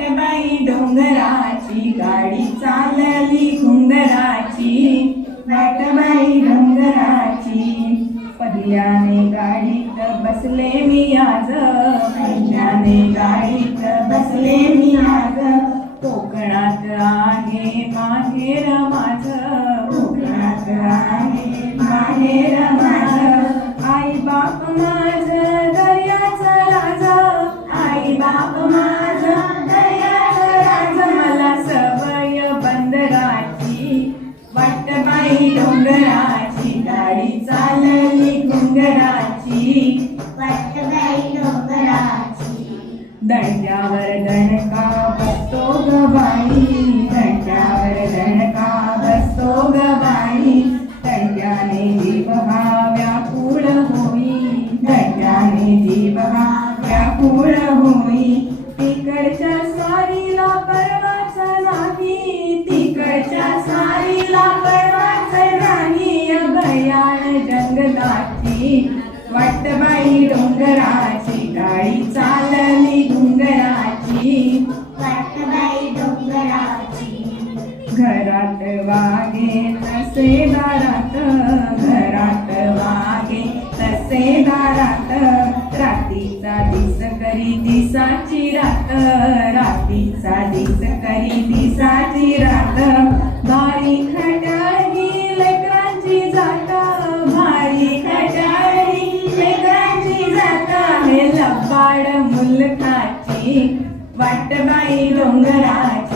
वाटबाई डोंगराची गाडी चालली घुंगराची वाटबाई डोंगराची पहिल्याने गाडीत बसले मी आज पहिल्याने गाडीत बसले मी आज कोकणात आहे माहेर माझं कोकणात आहे माहेर माझं आई बाप माझं दर्याचं राज आई बाप माझं दर्याचं राज मला सवय बंदराची वाटबाई डोंगराची गाडी चालली घुंगराची वाटबाई डोंगराची दंड्यावर दणका बसतो ग बाई दंड्यावर दणका बसतो ग बाई दंड्याने जीव हा व्याकुळ होई दंड्याने जीव हा व्याकुळ होई तिकडच्या स्वारीला परवाच नाही तिकडच्या स्वारीला परवाच नाही भयान जंगलाची वाटबाई डोंगराची गाडी चालली घुंगराची वाटबाई डोंगराची घरात वागे तसे दारात घरात वागे तसे दारात रातीचा दिस करी दिसाची रात रातीचा दिस करी दिसाची रात भारी खटाळी लेकरांची जात भारी खटाळी लेकरांची जात हे लबाड मुलखाची वाटबाई डोंगराची